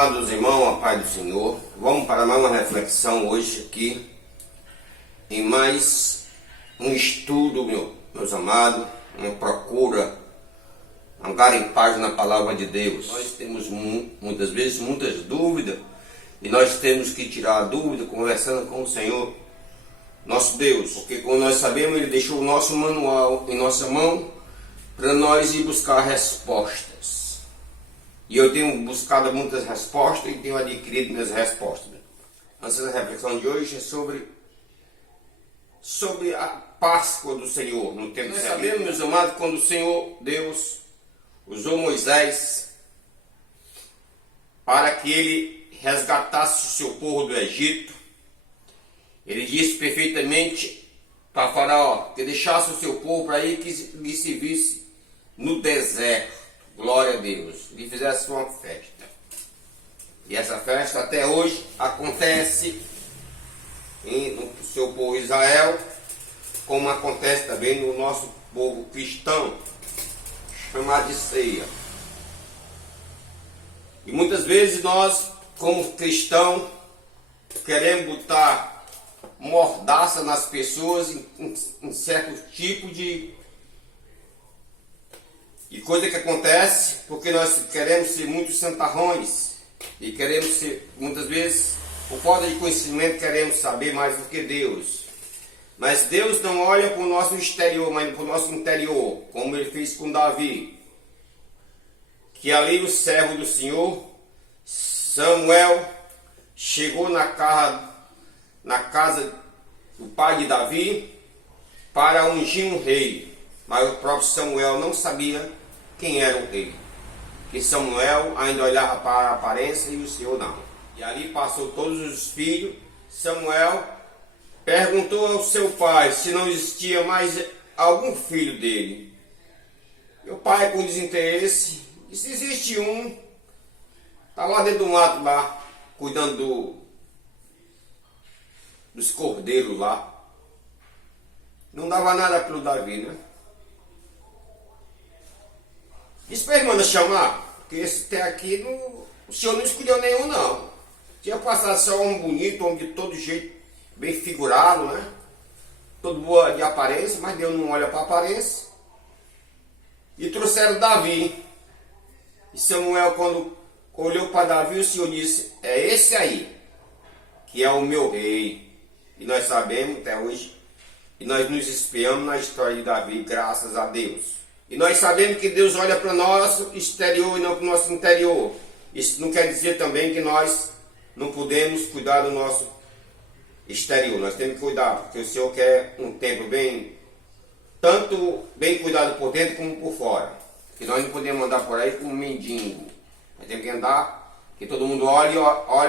Amados irmãos, a paz do Senhor, vamos para mais uma reflexão hoje aqui, em mais um estudo, meus amados, uma procura, uma garimpagem na palavra de Deus. Nós temos muitas vezes muitas dúvidas, e nós temos que tirar a dúvida conversando com o Senhor, nosso Deus, porque como nós sabemos, Ele deixou o nosso manual em nossa mão, para nós ir buscar respostas. E eu tenho buscado muitas respostas e tenho adquirido minhas respostas. Essa reflexão de hoje é sobre a Páscoa do Senhor. No tempo nós sabemos, meus amados, quando o Senhor Deus usou Moisés para que ele resgatasse o seu povo do Egito, ele disse perfeitamente para Faraó que deixasse o seu povo para ir que lhe servisse no deserto. Glória a Deus, lhe fizesse uma festa. E essa festa até hoje acontece no seu povo Israel, como acontece também no nosso povo cristão, chamado de ceia. E muitas vezes nós, como cristãos, queremos botar mordaça nas pessoas em certo tipo de coisa que acontece porque nós queremos ser muito santarrões e queremos ser, muitas vezes, por falta de conhecimento, queremos saber mais do que Deus. Mas Deus não olha para o nosso exterior, mas para o nosso interior, como Ele fez com Davi. Que ali o servo do Senhor, Samuel, chegou na casa do pai de Davi para ungir um rei. Mas o próprio Samuel não sabia quem era o rei. Que Samuel ainda olhava para a aparência e o Senhor não. E ali passou todos os filhos. Samuel perguntou ao seu pai se não existia mais algum filho dele. E o pai, com desinteresse, disse: existe um. Está lá dentro do mato, lá, cuidando dos cordeiros lá. Não dava nada pelo Davi, né? Disse para a irmã chamar, porque esse até aqui o senhor não escolheu nenhum não. Tinha passado só um bonito, um de todo jeito, bem figurado, né? Todo boa de aparência, mas Deus não olha para a aparência. E trouxeram Davi. E Samuel, quando olhou para Davi, o Senhor disse: é esse aí, que é o meu rei. E nós sabemos até hoje, e nós nos espiamos na história de Davi, graças a Deus. E nós sabemos que Deus olha para o nosso exterior e não para o nosso interior. Isso não quer dizer também que nós não podemos cuidar do nosso exterior. Nós temos que cuidar, porque o Senhor quer um templo tanto bem cuidado por dentro como por fora. Que nós não podemos andar por aí como um mendigo. Nós temos que andar, que todo mundo olhe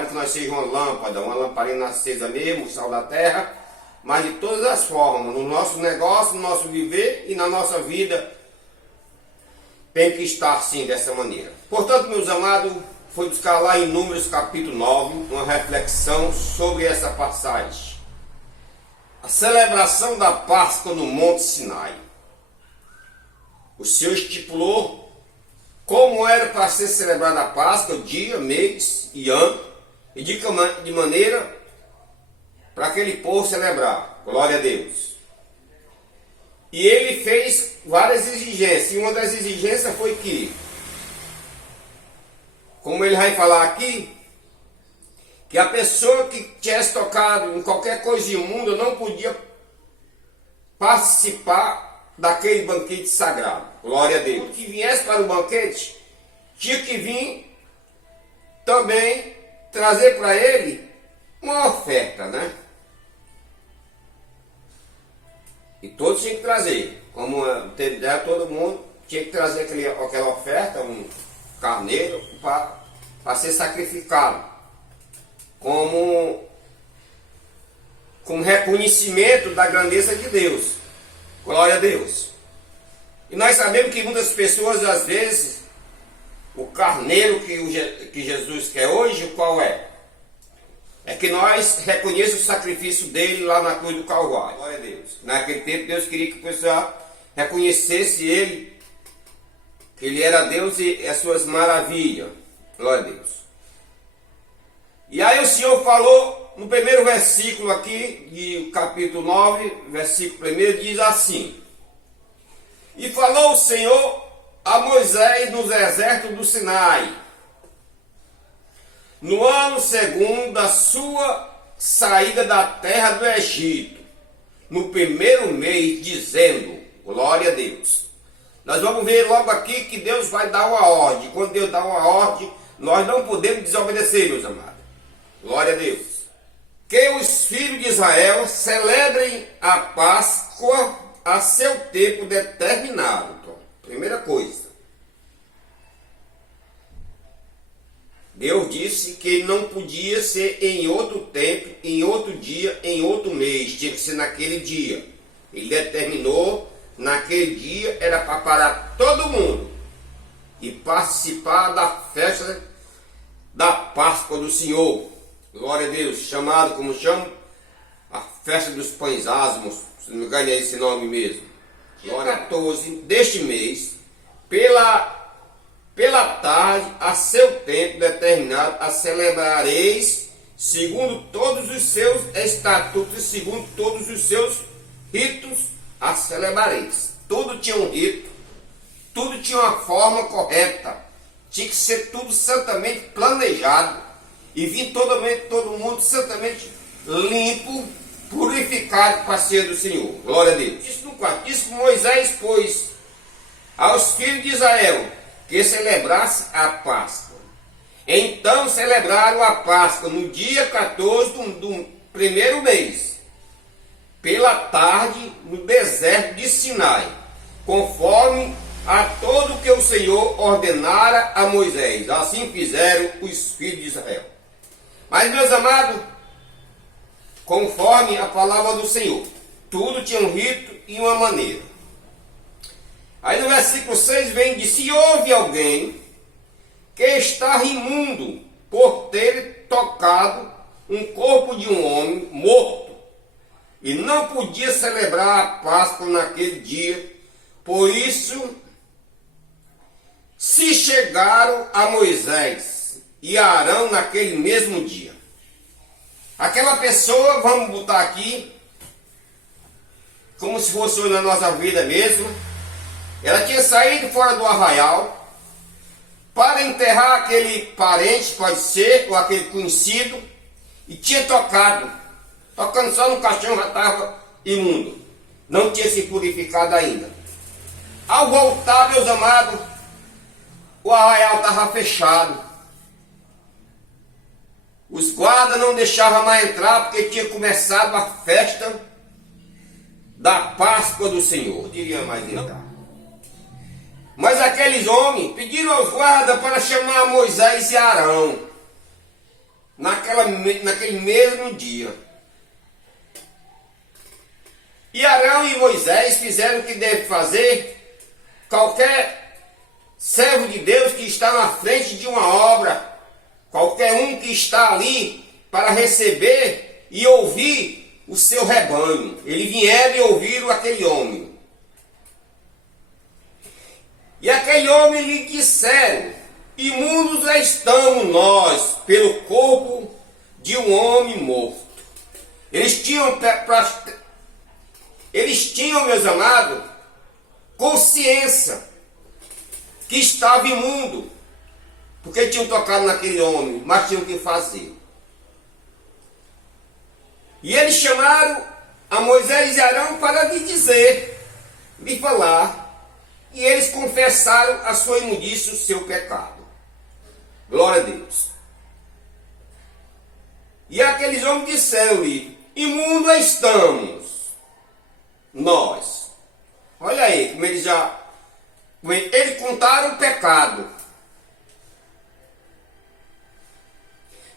que nós sejamos uma lâmpada, uma lamparina acesa mesmo, o sal da terra, mas de todas as formas, no nosso negócio, no nosso viver e na nossa vida, tem que estar assim, dessa maneira. Portanto, meus amados, foi buscar lá em Números capítulo 9, uma reflexão sobre essa passagem. A celebração da Páscoa no Monte Sinai. O Senhor estipulou como era para ser celebrada a Páscoa, dia, mês e ano, e de maneira para aquele povo celebrar. Glória a Deus. E ele fez várias exigências. E uma das exigências foi que, como ele vai falar aqui, que a pessoa que tivesse tocado em qualquer coisa imunda não podia participar daquele banquete sagrado. Glória a Deus. O que viesse para o banquete tinha que vir também trazer para ele uma oferta, né? E todos tinham que trazer, como teve ideia, todo mundo tinha que trazer aquela oferta, um carneiro, para ser sacrificado, como reconhecimento da grandeza de Deus. Glória a Deus. E nós sabemos que muitas pessoas, às vezes, o carneiro que Jesus quer hoje, qual é? É que nós reconheçamos o sacrifício dele lá na cruz do Calvário. Glória a Deus. Naquele tempo Deus queria que o pessoal reconhecesse ele, que ele era Deus e as suas maravilhas. Glória a Deus. Senhor falou no primeiro versículo aqui, de capítulo 9, versículo 1, diz assim: E falou o Senhor a Moisés no deserto do Sinai, no ano segundo da sua saída da terra do Egito, no primeiro mês, dizendo, glória a Deus. Nós vamos ver logo aqui que Deus vai dar uma ordem. Quando Deus dá uma ordem, nós não podemos desobedecer, meus amados. Glória a Deus. Que os filhos de Israel celebrem a Páscoa a seu tempo determinado. Então, primeira coisa. Deus disse que não podia ser em outro tempo, em outro dia, em outro mês. Tinha que ser naquele dia. Ele determinou, naquele dia era para parar todo mundo e participar da festa da Páscoa do Senhor. Glória a Deus, chamado como chama? A festa dos pães asmos, se não me engano é esse nome mesmo. Glória 14 deste mês, pela tarde, a seu tempo determinado, a celebrareis segundo todos os seus estatutos, segundo todos os seus ritos, a celebrareis. Tudo tinha um rito, tudo tinha uma forma correta, tinha que ser tudo santamente planejado e vir todo mundo santamente limpo, purificado para ser do Senhor. Glória a Deus. Isso no quarto. Isso que Moisés pôs aos filhos de Israel que celebrasse a Páscoa. Então celebraram a Páscoa no dia 14 do primeiro mês, pela tarde, no deserto de Sinai, conforme a todo que o Senhor ordenara a Moisés. Assim fizeram os filhos de Israel. Mas, meus amados, conforme a palavra do Senhor, tudo tinha um rito e uma maneira. Aí no versículo 6 vem de: se houve alguém que está imundo por ter tocado um corpo de um homem morto, e não podia celebrar a Páscoa naquele dia, por isso se chegaram a Moisés e a Arão naquele mesmo dia. Aquela pessoa, vamos botar aqui, como se fosse na nossa vida mesmo, ela tinha saído fora do arraial para enterrar aquele parente, pode ser, ou aquele conhecido, e tinha tocando só no caixão, já estava imundo, não tinha se purificado ainda. Ao voltar, meus amados, o arraial estava fechado. Os guardas não deixavam mais entrar porque tinha começado a festa da Páscoa do Senhor. Não diria mais entrar. Mas aqueles homens pediram aos guardas para chamar Moisés e Arão naquele mesmo dia. E Arão e Moisés fizeram o que deve fazer qualquer servo de Deus que está na frente de uma obra, qualquer um que está ali para receber e ouvir o seu rebanho. Eles vieram e ouviram aquele homem. E aquele homem lhe disseram: imundos estamos nós pelo corpo de um homem morto. Eles tinham, meus amados, consciência que estava imundo, porque tinham tocado naquele homem, mas tinham que fazer. E eles chamaram a Moisés e Arão para lhe dizer, lhe falar, e eles confessaram a sua imundícia, o seu pecado. Glória a Deus. E aqueles homens disseram-lhe: imundo estamos nós. Olha aí, como eles contaram o pecado.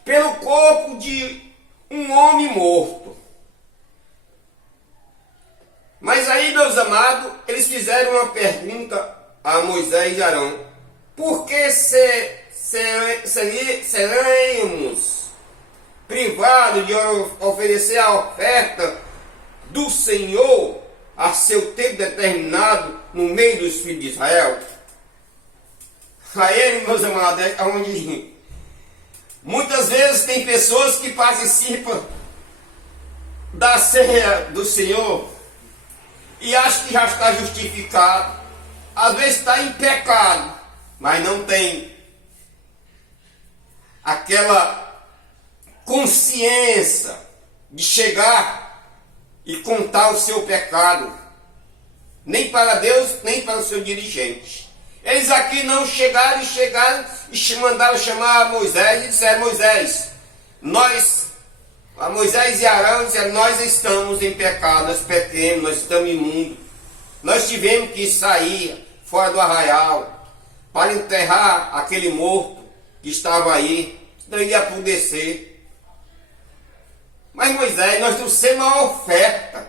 Pelo corpo de um homem morto. Mas aí, meus amados, eles fizeram uma pergunta a Moisés e Arão: por que seremos privados de oferecer a oferta do Senhor a seu tempo determinado no meio dos filhos de Israel? Aí, meus amados, é onde Muitas vezes tem pessoas que participam da ceia do Senhor e acham que já está justificado. Às vezes está em pecado, mas não tem aquela consciência de chegar e contar o seu pecado, nem para Deus, nem para o seu dirigente. Eles aqui não chegaram e mandaram chamar Moisés e disseram: Moisés, Moisés e Arão disseram: nós estamos em pecado, nós pequemos, nós estamos imundos. Nós tivemos que sair fora do arraial para enterrar aquele morto que estava aí, senão ele ia apodrecer. Mas Moisés, nós trouxemos uma oferta,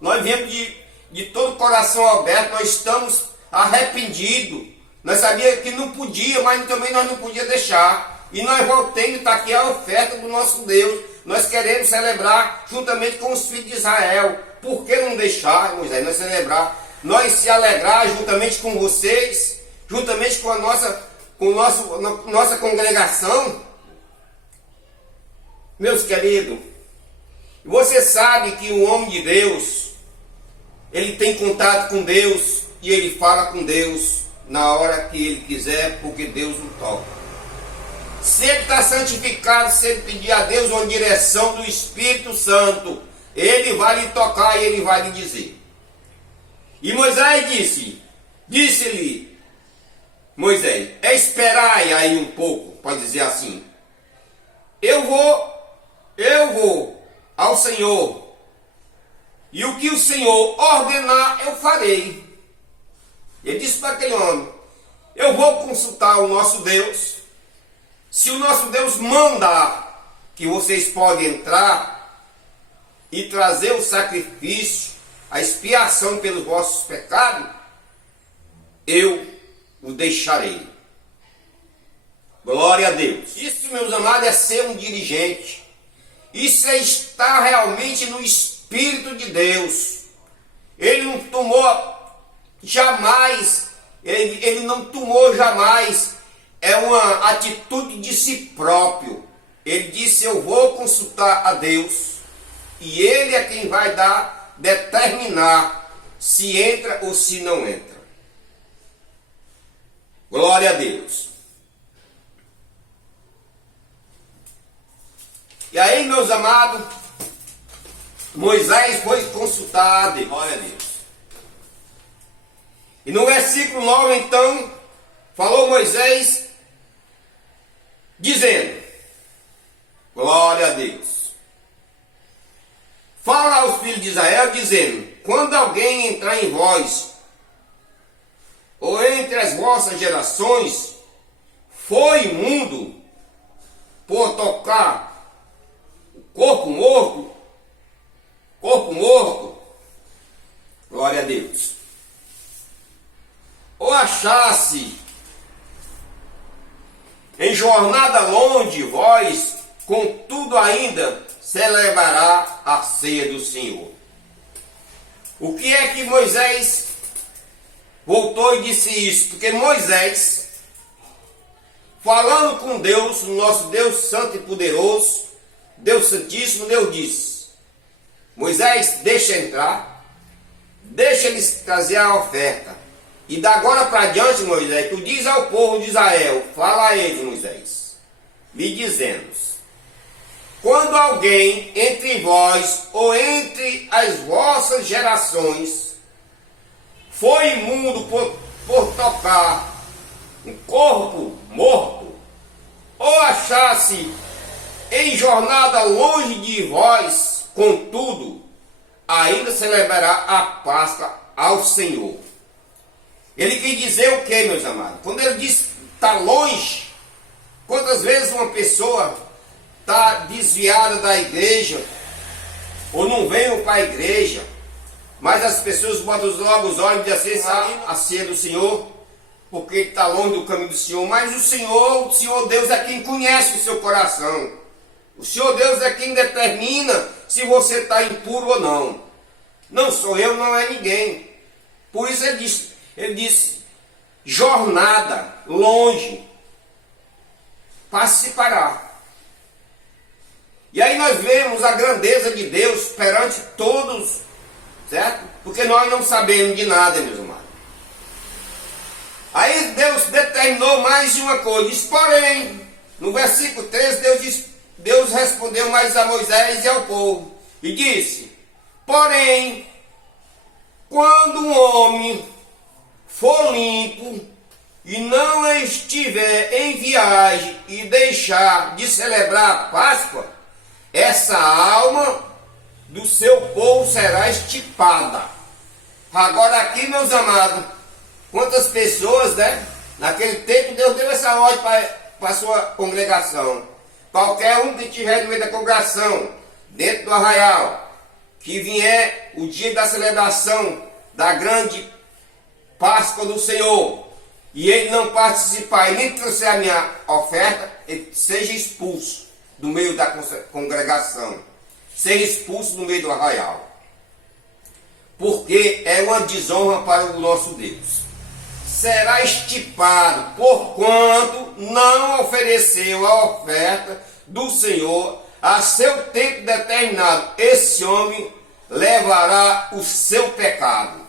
nós viemos de todo o coração aberto, nós estamos arrependidos. Nós sabíamos que não podia, mas também nós não podíamos deixar. E nós voltamos, está aqui a oferta do nosso Deus. Nós queremos celebrar juntamente com os filhos de Israel. Por que não deixar, Moisés, nós celebrar? Nós se alegrar juntamente com vocês, juntamente com a nossa congregação. Meus queridos, você sabe que o homem de Deus, ele tem contato com Deus e ele fala com Deus na hora que ele quiser, porque Deus o toca. Se ele está santificado, se ele pedir a Deus uma direção do Espírito Santo, ele vai lhe tocar e ele vai lhe dizer. E Moisés disse-lhe, Moisés, esperai aí um pouco, pode dizer assim, eu vou ao Senhor, e o que o Senhor ordenar, eu farei. Ele disse para aquele homem: eu vou consultar o nosso Deus. Se o nosso Deus mandar que vocês podem entrar e trazer o sacrifício, a expiação pelos vossos pecados, eu o deixarei. Glória a Deus. Isso, meus amados, é ser um dirigente. Isso é estar realmente no Espírito de Deus. Ele não tomou jamais, ele não tomou jamais, é uma atitude de si próprio. Ele disse: eu vou consultar a Deus, e ele é quem vai determinar se entra ou se não entra. Glória a Deus. E aí, meus amados, Moisés foi consultar a Deus. Glória a Deus. E no versículo 9, então, falou Moisés, dizendo: glória a Deus. Fala aos filhos de Israel, dizendo: quando alguém entrar em vós, ou entre as vossas gerações, for imundo por tocar corpo morto, glória a Deus, ou achasse em jornada longe de vós, contudo ainda celebrará a ceia do Senhor. O que é que Moisés voltou e disse isso? Porque Moisés, falando com Deus, o nosso Deus santo e poderoso, Deus santíssimo, Deus disse: Moisés, deixa entrar, deixa eles trazer a oferta. E da agora para diante, Moisés, tu diz ao povo de Israel, fala a eles, Moisés, me dizendo: quando alguém entre vós ou entre as vossas gerações for imundo por tocar um corpo morto, ou achasse em jornada longe de vós, contudo, ainda celebrará a Páscoa ao Senhor. Ele quer dizer o que, meus amados? Quando ele diz está longe, quantas vezes uma pessoa está desviada da igreja, ou não vem para a igreja, mas as pessoas botam logo os olhos e dizem assim: a ceia do Senhor, porque ele está longe do caminho do Senhor. Mas o Senhor Deus é quem conhece o seu coração. O Senhor Deus é quem determina se você está impuro ou não. Não sou eu, não é ninguém. Por isso ele disse jornada, longe, para se separar. nós vemos a grandeza de Deus perante todos, certo? Porque nós não sabemos de nada, meus amados. Aí Deus determinou mais de uma coisa, diz, porém, no versículo 13, Deus respondeu mais a Moisés e ao povo, e disse, porém, quando um homem for limpo e não estiver em viagem e deixar de celebrar a Páscoa, essa alma do seu povo será extirpada. Agora aqui, meus amados, quantas pessoas, né? Naquele tempo Deus deu essa ordem para a sua congregação. Qualquer um que estiver no meio da congregação, dentro do arraial, que vier o dia da celebração da grande Páscoa do Senhor, e ele não participar e nem trouxer a minha oferta, ele seja expulso do meio da congregação, seja expulso do meio do arraial, porque é uma desonra para o nosso Deus. Será estipado, porquanto não ofereceu a oferta do Senhor a seu tempo determinado. Esse homem levará o seu pecado.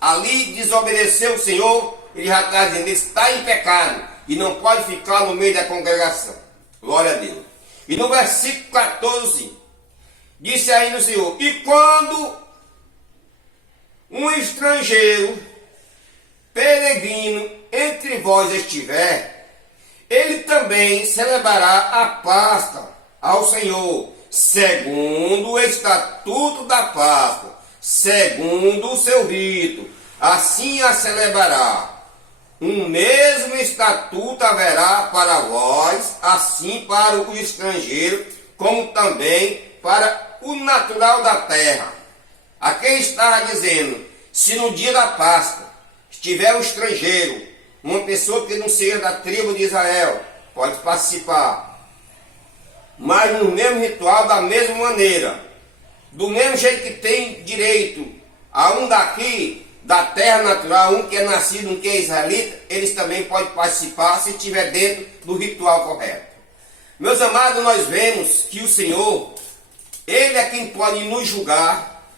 Ali desobedeceu o Senhor, ele já está dizendo, ele está em pecado e não pode ficar no meio da congregação. Glória a Deus. E no versículo 14, disse ainda o Senhor, e quando um estrangeiro peregrino entre vós estiver, ele também celebrará a Páscoa ao Senhor, segundo o estatuto da Páscoa, segundo o seu rito, assim a celebrará. Um mesmo estatuto haverá para vós, assim para o estrangeiro, como também para o natural da terra. Aqui está dizendo, se no dia da Páscoa estiver um estrangeiro, uma pessoa que não seja da tribo de Israel, pode participar. Mas no mesmo ritual, da mesma maneira, do mesmo jeito que tem direito a um daqui, da terra natural, um que é nascido, um que é israelita, eles também podem participar se estiver dentro do ritual correto. Meus amados, nós vemos que o Senhor, Ele é quem pode nos julgar,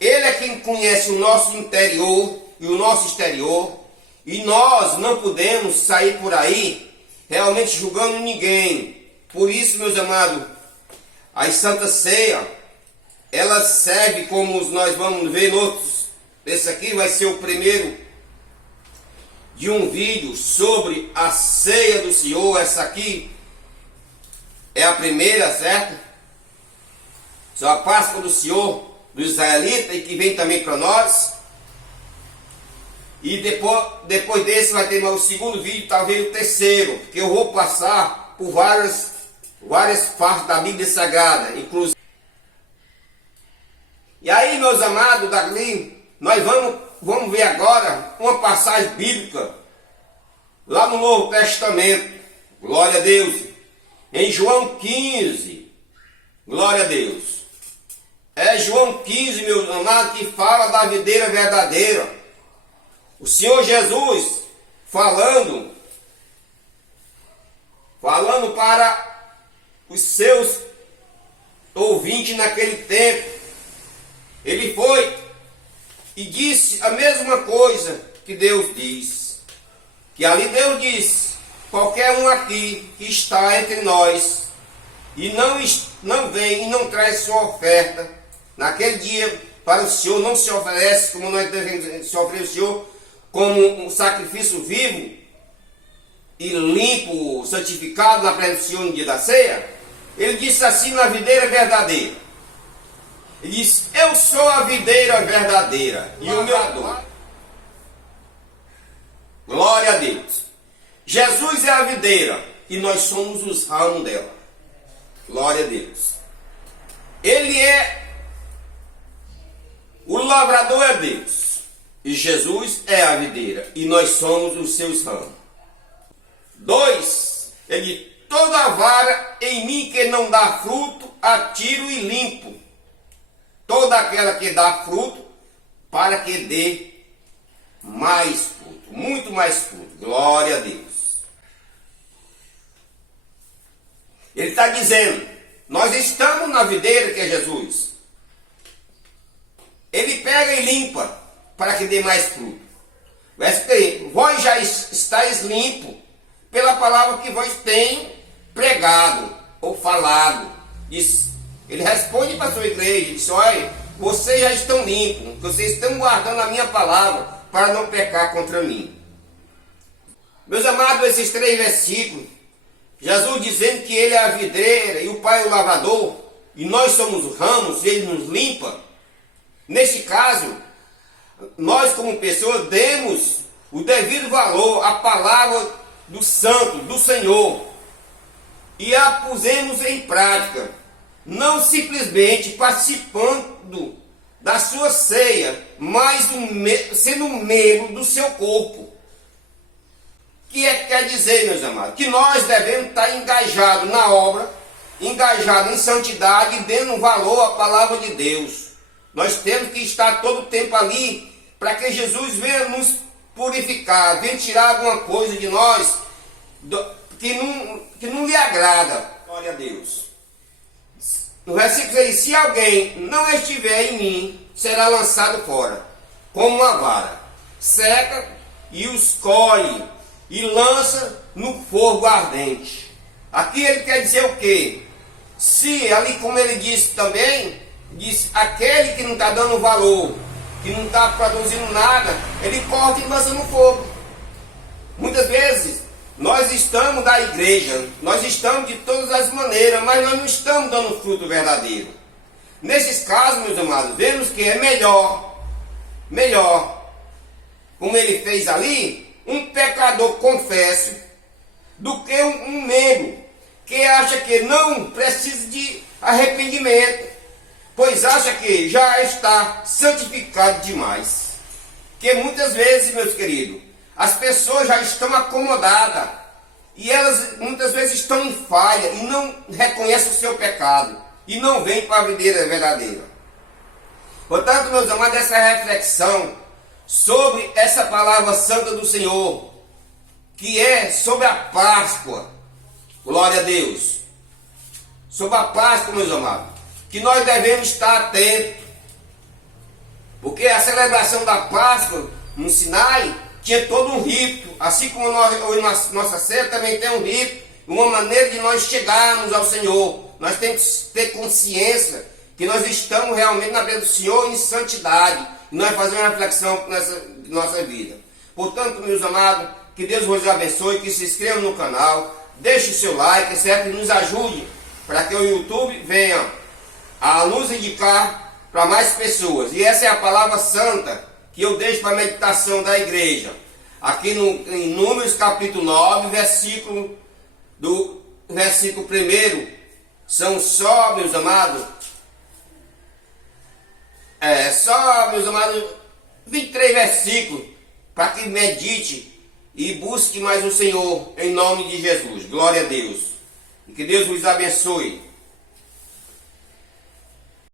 Ele é quem conhece o nosso interior e o nosso exterior, e nós não podemos sair por aí realmente julgando ninguém. Por isso, meus amados, a Santa Ceia, ela serve, como nós vamos ver em outros. Esse aqui vai ser o primeiro de um vídeo sobre a ceia do Senhor. Essa aqui é a primeira, certo? Só a Páscoa do Senhor, do israelita, e que vem também para nós. E depois desse vai ter o segundo vídeo, talvez o terceiro, porque eu vou passar por várias partes da Bíblia Sagrada, inclusive. E aí, meus amados, daqui nós vamos ver agora uma passagem bíblica lá no Novo Testamento. Glória a Deus. Em João 15. Glória a Deus. É João 15, meus amados, que fala da videira verdadeira. O Senhor Jesus falando para os seus ouvintes naquele tempo. Ele foi e disse a mesma coisa que Deus diz. Que ali Deus disse, qualquer um aqui que está entre nós e não vem e não traz sua oferta, naquele dia para o Senhor não se oferece como nós devemos se oferecer ao Senhor, como um sacrifício vivo e limpo, santificado na presença do Senhor no dia da ceia. Ele disse assim na videira verdadeira. Ele diz, eu sou a videira verdadeira e o meu dono. Glória a Deus. Jesus é a videira e nós somos os ramos dela. Glória a Deus. Ele é, o lavrador é Deus. E Jesus é a videira e nós somos os seus ramos. 2. Ele, toda vara em mim que não dá fruto, atiro e limpo. Toda aquela que dá fruto, para que dê mais fruto, muito mais fruto. Glória a Deus. Ele está dizendo Nós estamos na videira que é Jesus. Ele pega e limpa para que dê mais fruto. Verso 3: vós já estáis limpo pela palavra que vós tem pregado ou falado. Ele responde para a sua igreja, diz: olha, vocês já estão limpos, vocês estão guardando a minha palavra para não pecar contra mim. Meus amados, esses 3 versículos, Jesus dizendo que ele é a videira e o Pai é o lavrador, e nós somos os ramos, ele nos limpa. Neste caso, nós como pessoas demos o devido valor à palavra do Santo, do Senhor, e a pusemos em prática, não simplesmente participando da sua ceia, mas sendo um membro do seu corpo. Que quer dizer, meus amados, que nós devemos estar engajados na obra, engajados em santidade e dando valor à palavra de Deus. Nós temos que estar todo o tempo ali para que Jesus venha nos purificar, venha tirar alguma coisa de nós que não lhe agrada. Glória a Deus. No versículo 6: se alguém não estiver em mim, será lançado fora, como uma vara, seca e os colhe e lança no fogo ardente. Aqui ele quer dizer o quê? Se ali, como ele disse também, diz aquele que não está dando valor, que não está produzindo nada, ele corta e lança no fogo. Muitas vezes nós estamos da igreja, nós estamos de todas as maneiras, mas nós não estamos dando fruto verdadeiro. Nesses casos, meus amados, vemos que é melhor, como ele fez ali, um pecador confesso, do que um membro que acha que não precisa de arrependimento, pois acha que já está santificado demais. Que muitas vezes, meus queridos, as pessoas já estão acomodadas e elas muitas vezes estão em falha e não reconhecem o seu pecado e não vêm para a videira verdadeira. Portanto, meus amados, essa reflexão sobre essa palavra santa do Senhor, que é sobre a Páscoa, glória a Deus, sobre a Páscoa, meus amados, que nós devemos estar atentos, porque a celebração da Páscoa no Sinai tinha todo um rito, assim como nossa ceia também tem um rito, uma maneira de nós chegarmos ao Senhor. Nós temos que ter consciência que nós estamos realmente na presença do Senhor em santidade, e nós fazemos uma reflexão nessa nossa vida. Portanto, meus amados, que Deus vos abençoe, que se inscreva no canal, deixe o seu like, certo? E nos ajude para que o YouTube venha a nos indicar para mais pessoas. E essa é a palavra santa que eu deixo para a meditação da igreja. Aqui em Números capítulo 9, versículo 1. São só, meus amados, 23 versículos para que medite e busque mais o Senhor em nome de Jesus. Glória a Deus. E que Deus vos abençoe.